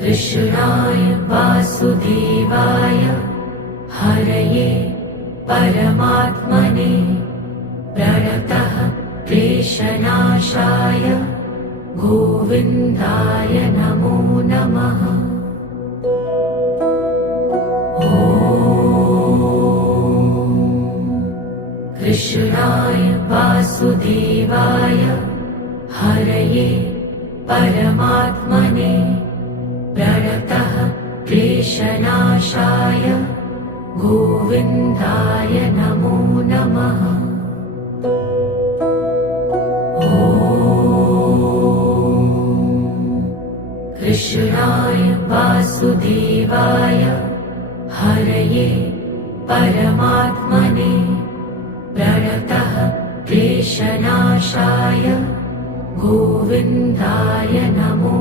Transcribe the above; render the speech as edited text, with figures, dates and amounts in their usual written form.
कृष्णाय वासुदेवाय हरये परमात्मने प्रणतः क्लेशनाशाय गोविन्दाय नमो नमः। कृष्णाय वासुदेवाय हरये परमात्मने प्रणतः क्लेशनाशाय गोविन्दाय नमो नमः। कृष्णाय वासुदेवाय हरये परमात्मने प्रणतः क्लेशनाशाय गोविन्दाय नमो